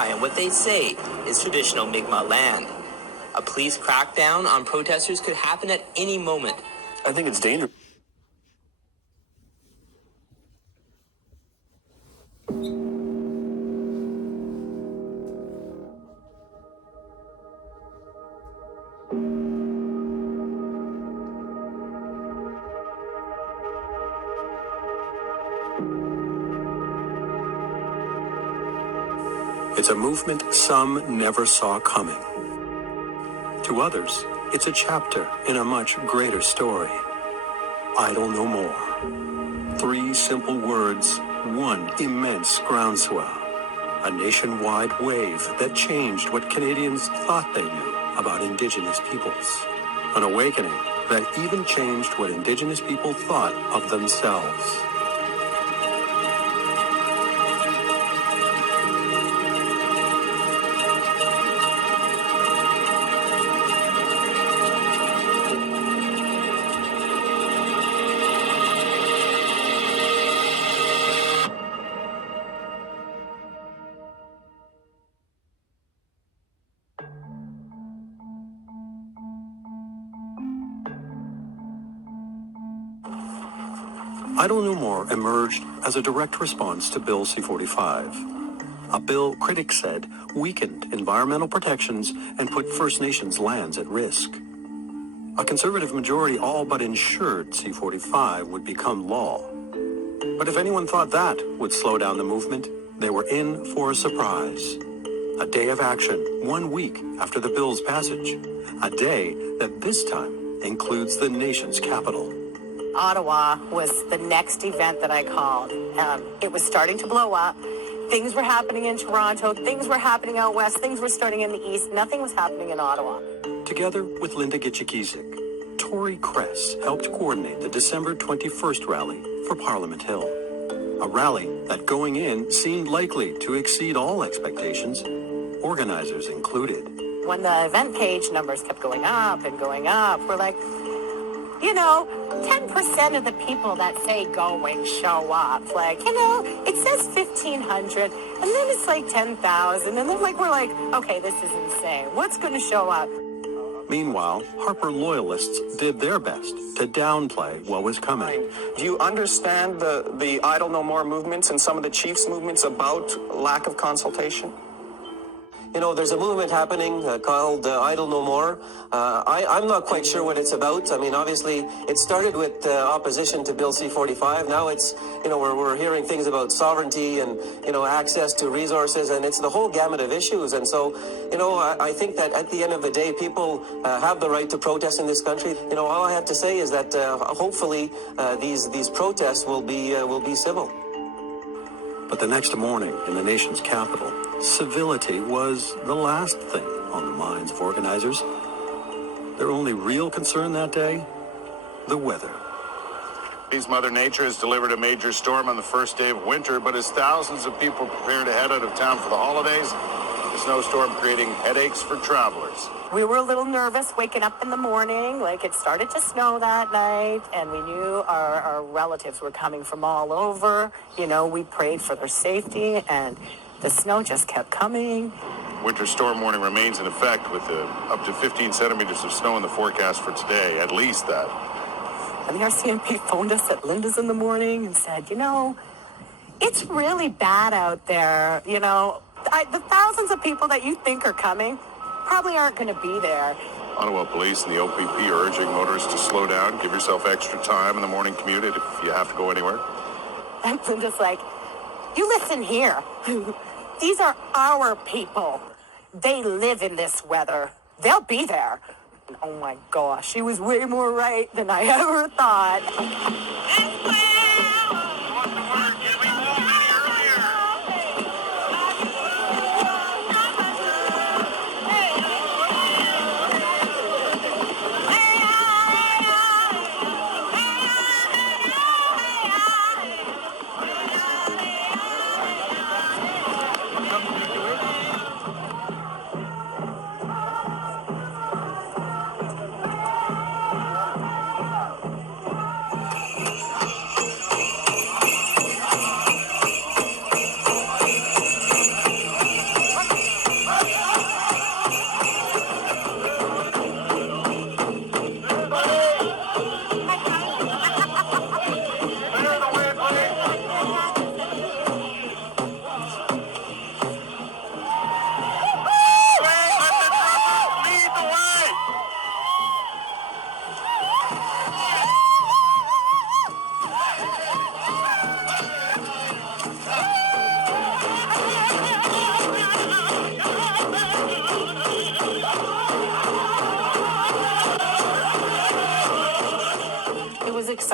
occupy what they say is traditional Mi'kmaq land. A police crackdown on protesters could happen at any moment. I think it's dangerous. It's a movement some never saw coming. To others, it's a chapter in a much greater story. Idle no more. 3 simple words, one immense groundswell. A nationwide wave that changed what Canadians thought they knew about Indigenous peoples. An awakening that even changed what Indigenous people thought of themselves. Idle No More emerged as a direct response to Bill C-45, a bill critics said weakened environmental protections and put First Nations lands at risk. A Conservative majority all but ensured C-45 would become law. But if anyone thought that would slow down the movement, they were in for a surprise. A day of action 1 week after the bill's passage. A day that this time includes the nation's capital. Ottawa was the next event that I called. It was starting to blow up. Things were happening in Toronto. Things were happening out west. Things were starting in the east. Nothing was happening in Ottawa. Together with Linda Gitchikisik, Tory Kress helped coordinate the December 21st rally for Parliament Hill. A rally that going in seemed likely to exceed all expectations, organizers included. When the event page numbers kept going up and going up, we're like, 10% of the people that say going show up. It says 1,500, and then it's like 10,000, and then we're like, okay, this is insane. What's going to show up? Meanwhile, Harper loyalists did their best to downplay what was coming. Do you understand the Idle No More movements and some of the chiefs' movements about lack of consultation? There's a movement happening called Idle No More. I'm not quite sure what it's about. I mean, obviously, it started with opposition to Bill C-45. Now it's, we're hearing things about sovereignty and, access to resources, and it's the whole gamut of issues. And so, I think that at the end of the day, people have the right to protest in this country. All I have to say is that hopefully these protests will be civil. But the next morning in the nation's capital, civility was the last thing on the minds of organizers. Their only real concern that day? The weather. Mother Nature has delivered a major storm on the first day of winter, but as thousands of people prepare to head out of town for the holidays, the snowstorm creating headaches for travelers. We were a little nervous waking up in the morning. It started to snow that night, and we knew our relatives were coming from all over. We prayed for their safety, and the snow just kept coming. Winter storm warning remains in effect with up to 15 centimeters of snow in the forecast for today, at least that. And the RCMP phoned us at Linda's in the morning and said, it's really bad out there. The thousands of people that you think are coming probably aren't going to be there. Ottawa Police and the OPP are urging motorists to slow down, give yourself extra time in the morning commute if you have to go anywhere. And Linda's like, you listen here. These are our people. They live in this weather. They'll be there. And oh my gosh, she was way more right than I ever thought.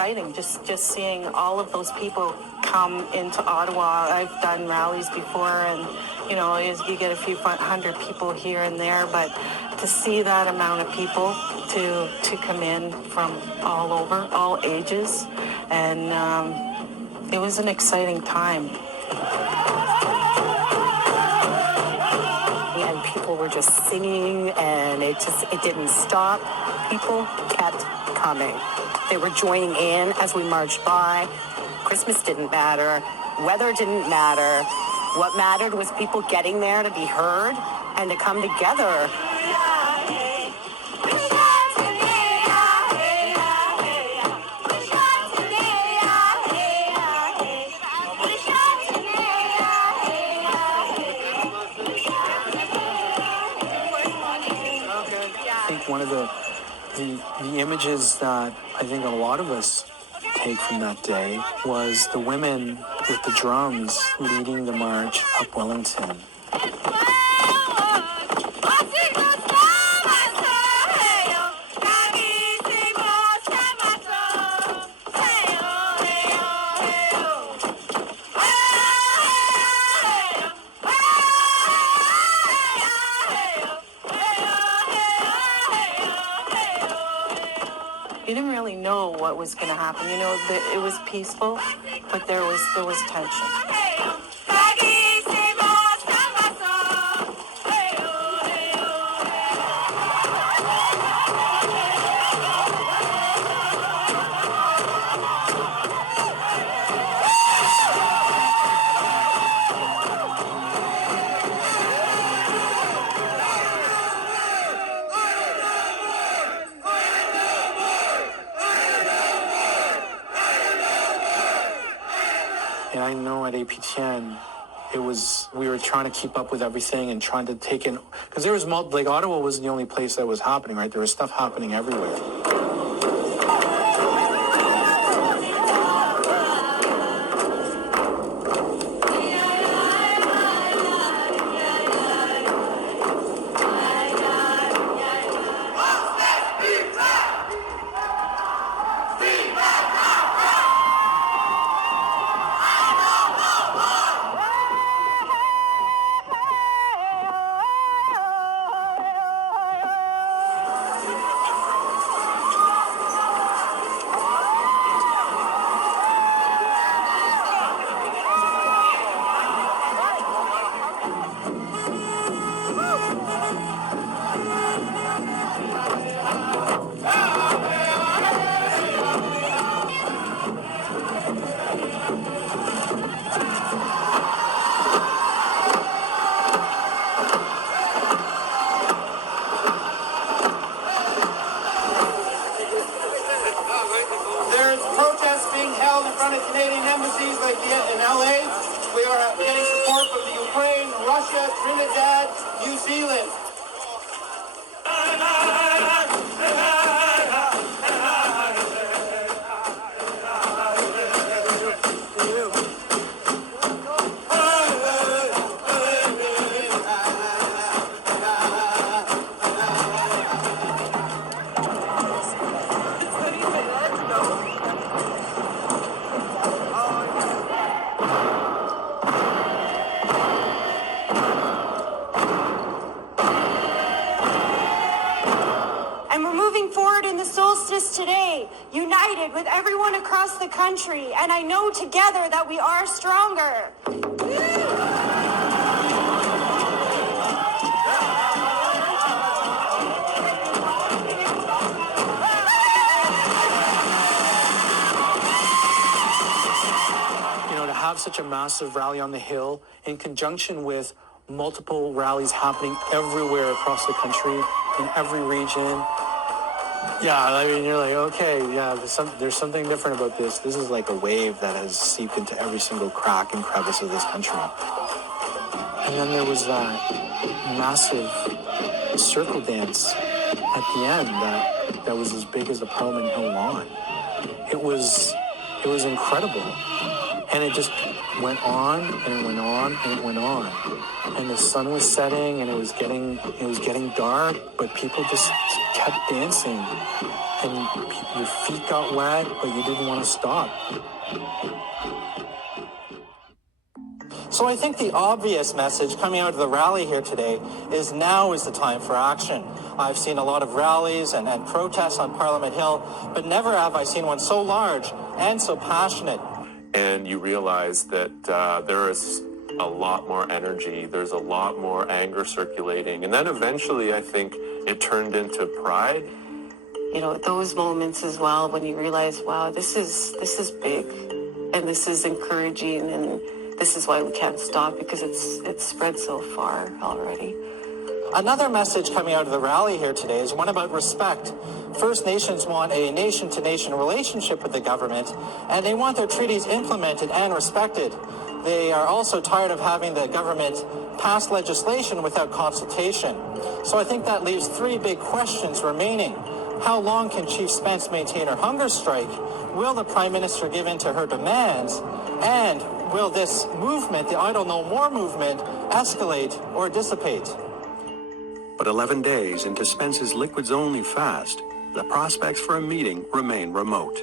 exciting, just seeing all of those people come into Ottawa. I've done rallies before, and you get a few hundred people here and there, but to see that amount of people to come in from all over, all ages, and it was an exciting time. And people were just singing, and it didn't stop. People kept coming. They were joining in as we marched by. Christmas didn't matter. Weather didn't matter. What mattered was people getting there to be heard and to come together. I think one of the images that I think a lot of us take from that day was the women with the drums leading the march up Wellington. You didn't really know what was going to happen. It was peaceful, but there was tension. And I know at APTN, we were trying to keep up with everything and trying to take in, because there was Ottawa wasn't the only place that was happening, right? There was stuff happening everywhere. There's protests being held in front of Canadian embassies like in LA. We are getting support from the Ukraine, Russia, Trinidad, New Zealand. And we're moving forward in the solstice today, united with everyone across the country. And I know together that we are stronger. To have such a massive rally on the Hill in conjunction with multiple rallies happening everywhere across the country, in every region. Yeah, I mean, you're like, okay, yeah, there's something different about this. This is like a wave that has seeped into every single crack and crevice of this country. And then there was that massive circle dance at the end that was as big as the Parliament Hill lawn. It was incredible. And it just went on and it went on and it went on. And the sun was setting and it was getting dark, but people just kept dancing. And your feet got wet, but you didn't want to stop. So I think the obvious message coming out of the rally here today is now is the time for action. I've seen a lot of rallies and protests on Parliament Hill, but never have I seen one so large and so passionate. And you realize that there is a lot more energy, there's a lot more anger circulating. And then eventually, I think, it turned into pride. You know, those moments as well when you realize, wow, this is big and this is encouraging and this is why we can't stop because it's spread so far already. Another message coming out of the rally here today is one about respect. First Nations want a nation-to-nation relationship with the government, and they want their treaties implemented and respected. They are also tired of having the government pass legislation without consultation. So I think that leaves three big questions remaining. How long can Chief Spence maintain her hunger strike? Will the Prime Minister give in to her demands? And will this movement, the Idle No More movement, escalate or dissipate? But 11 days into Spence's liquids-only fast, the prospects for a meeting remain remote.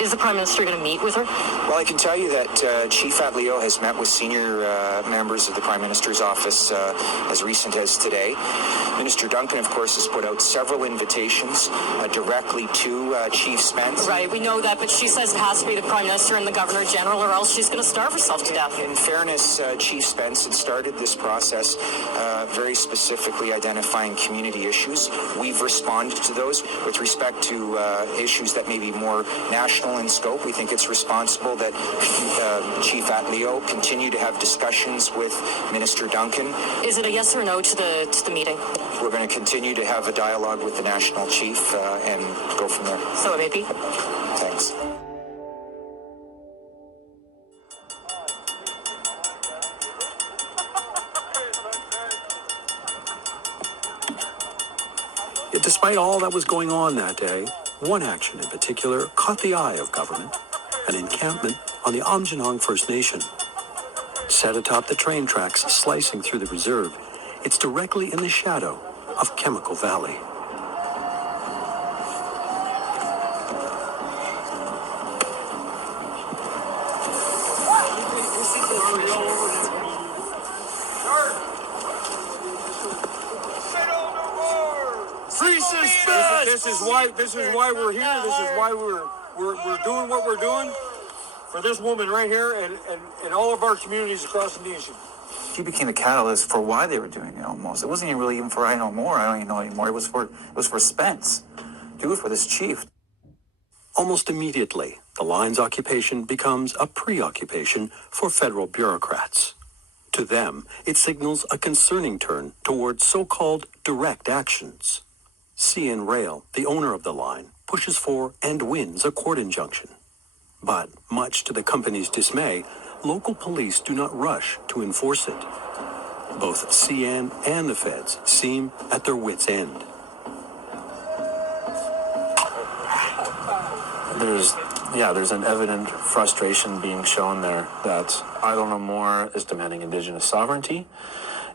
Is the Prime Minister going to meet with her? Well, I can tell you that Chief Atleo has met with senior members of the Prime Minister's office as recent as today. Minister Duncan, of course, has put out several invitations directly to Chief Spence. Right, we know that, but she says it has to be the Prime Minister and the Governor-General or else she's going to starve herself to death. In fairness, Chief Spence had started this process very specifically identifying community issues. We've responded to those with respect to issues that may be more national in scope. We think it's responsible that Chief Atleo continue to have discussions with Minister Duncan. Is it a yes or no to the meeting? We're going to continue to have a dialogue with the National Chief and go from there. So it may be. Thanks. Yet despite all that was going on that day, one action in particular caught the eye of government, an encampment on the Aamjiwnaang First Nation. Set atop the train tracks slicing through the reserve, it's directly in the shadow of Chemical Valley. This is why we're here. This is why we're doing what we're doing for this woman right here and all of our communities across the nation. She became the catalyst for why they were doing it almost. It wasn't even really even for I don't even know anymore. It was for Spence. Do it for this chief. Almost immediately, the line's occupation becomes a preoccupation for federal bureaucrats. To them, it signals a concerning turn towards so-called direct actions. CN Rail, the owner of the line, pushes for and wins a court injunction. But, much to the company's dismay, local police do not rush to enforce it. Both CN and the feds seem at their wits' end. There's an evident frustration being shown there that Idle No More is demanding Indigenous sovereignty.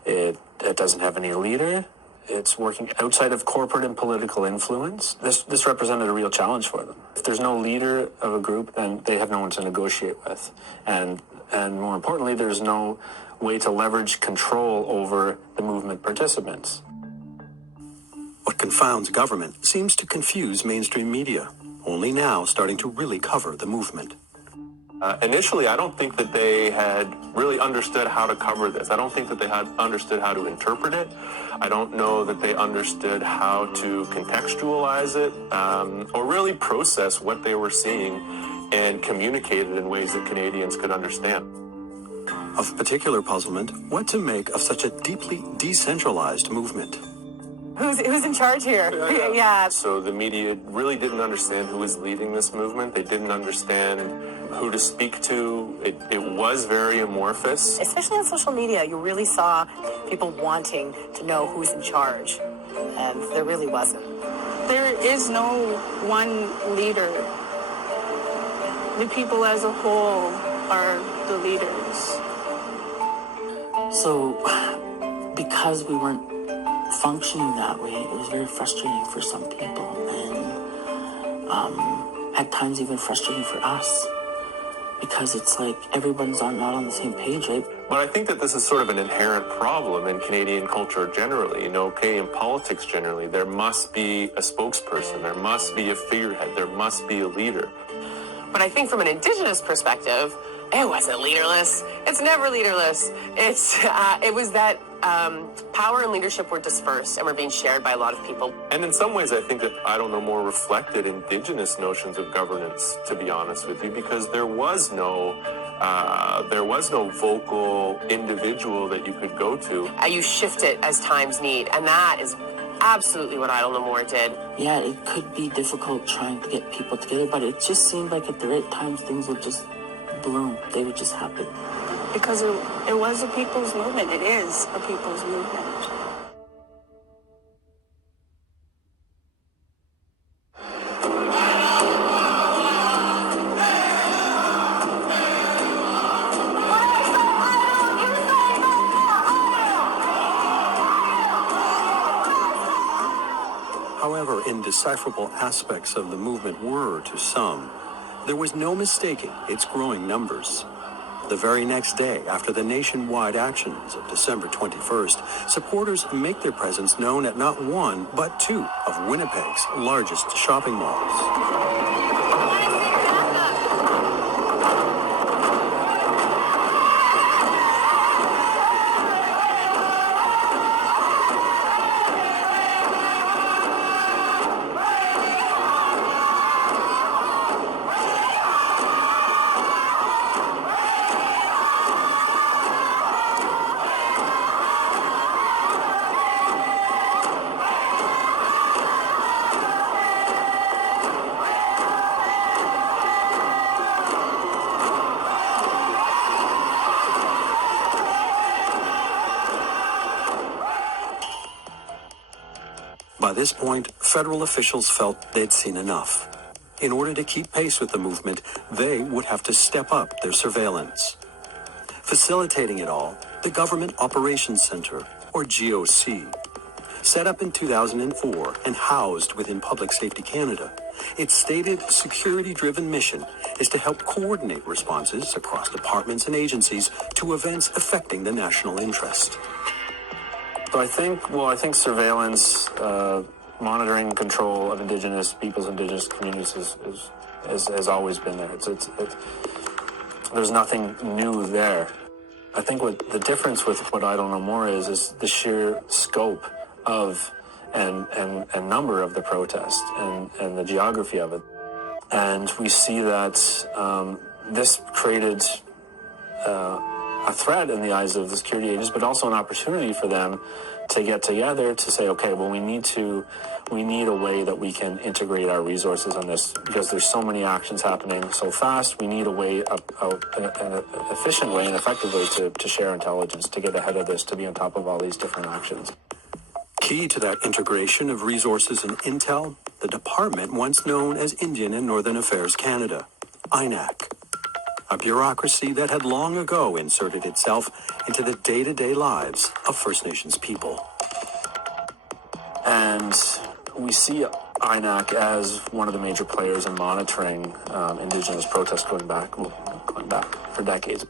It doesn't have any leader. It's working outside of corporate and political influence. This represented a real challenge for them. If there's no leader of a group, then they have no one to negotiate with. And more importantly, there's no way to leverage control over the movement participants. What confounds government seems to confuse mainstream media, only now starting to really cover the movement. Initially, I don't think that they had really understood how to cover this. I don't think that they had understood how to interpret it. I don't know that they understood how to contextualize it or really process what they were seeing and communicate it in ways that Canadians could understand. Of particular puzzlement, what to make of such a deeply decentralized movement. Who's in charge here? Yeah. So the media really didn't understand who was leading this movement. They didn't understand who to speak to. It was very amorphous. Especially on social media, you really saw people wanting to know who's in charge, and there really wasn't. There is no one leader. The people as a whole are the leaders. So, because we weren't functioning that way, it was very frustrating for some people, and at times even frustrating for us, because it's like everyone's not on the same page, right? But I think that this is sort of an inherent problem in Canadian culture generally, Canadian politics generally. There must be a spokesperson, there must be a figurehead, there must be a leader. But I think from an Indigenous perspective, it wasn't leaderless. It's never leaderless. It was that power and leadership were dispersed and were being shared by a lot of people. And in some ways, I think that I Don't Know More reflected Indigenous notions of governance, to be honest with you, because there was no vocal individual that you could go to. You shift it as times need, and that is absolutely what I Don't Know More did. Yeah, it could be difficult trying to get people together, but it just seemed like at the right times things would just bloom. They would just happen. Because it was a people's movement. It is a people's movement. However indecipherable aspects of the movement were to some, there was no mistaking its growing numbers. The very next day, after the nationwide actions of December 21st, supporters make their presence known at not one, but two of Winnipeg's largest shopping malls. By this point, federal officials felt they'd seen enough. In order to keep pace with the movement, they would have to step up their surveillance. Facilitating it all, the Government Operations Center, or GOC. Set up in 2004 and housed within Public Safety Canada, its stated security-driven mission is to help coordinate responses across departments and agencies to events affecting the national interest. So I think surveillance, monitoring, control of Indigenous peoples, Indigenous communities has always been there. There's nothing new there. I think what the difference with what I Don't Know More is the sheer scope of and number of the protest and the geography of it. And we see that this created a threat in the eyes of the security agents, but also an opportunity for them to get together to say, okay, well, we need a way that we can integrate our resources on this because there's so many actions happening so fast. We need a way, an efficient way and effective way to share intelligence, to get ahead of this, to be on top of all these different actions. Key to that integration of resources and intel, the department once known as Indian and Northern Affairs Canada, INAC. A bureaucracy that had long ago inserted itself into the day-to-day lives of First Nations people. And we see INAC as one of the major players in monitoring Indigenous protests going back for decades.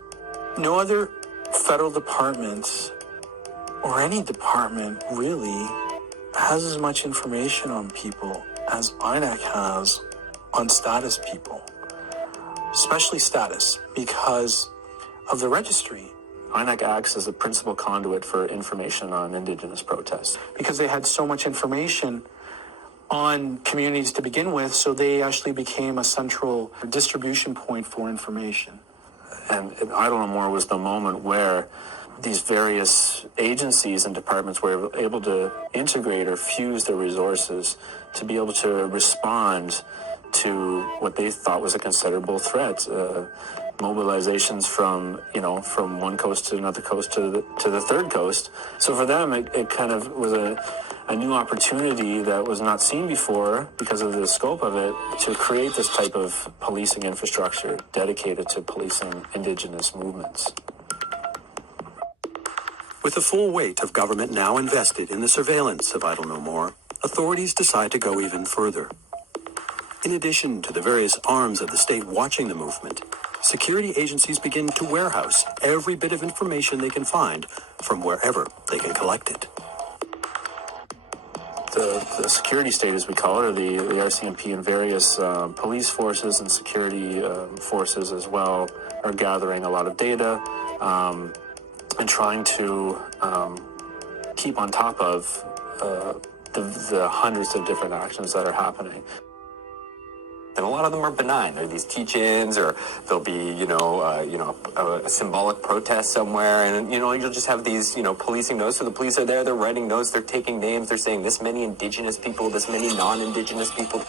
No other federal department or any department really has as much information on people as INAC has on status people. Especially status, because of the registry. INAC acts as a principal conduit for information on Indigenous protests. Because they had so much information on communities to begin with, so they actually became a central distribution point for information. And I Don't Know More was the moment where these various agencies and departments were able to integrate or fuse their resources to be able to respond to what they thought was a considerable threat. Mobilizations from one coast to another coast to the third coast. So for them, it kind of was a new opportunity that was not seen before because of the scope of it, to create this type of policing infrastructure dedicated to policing Indigenous movements. With the full weight of government now invested in the surveillance of Idle No More, authorities decide to go even further. In addition to the various arms of the state watching the movement, security agencies begin to warehouse every bit of information they can find from wherever they can collect it. The security state, as we call it, or the RCMP, and various police forces and security forces as well, are gathering a lot of data and trying to keep on top of the hundreds of different actions that are happening. And a lot of them are benign. There are these teach-ins, or there'll be, a symbolic protest somewhere, and you'll just have these, policing notes. So the police are there, they're writing notes, they're taking names, they're saying this many Indigenous people, this many non-Indigenous people.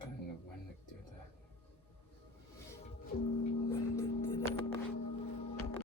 I don't know when we do that.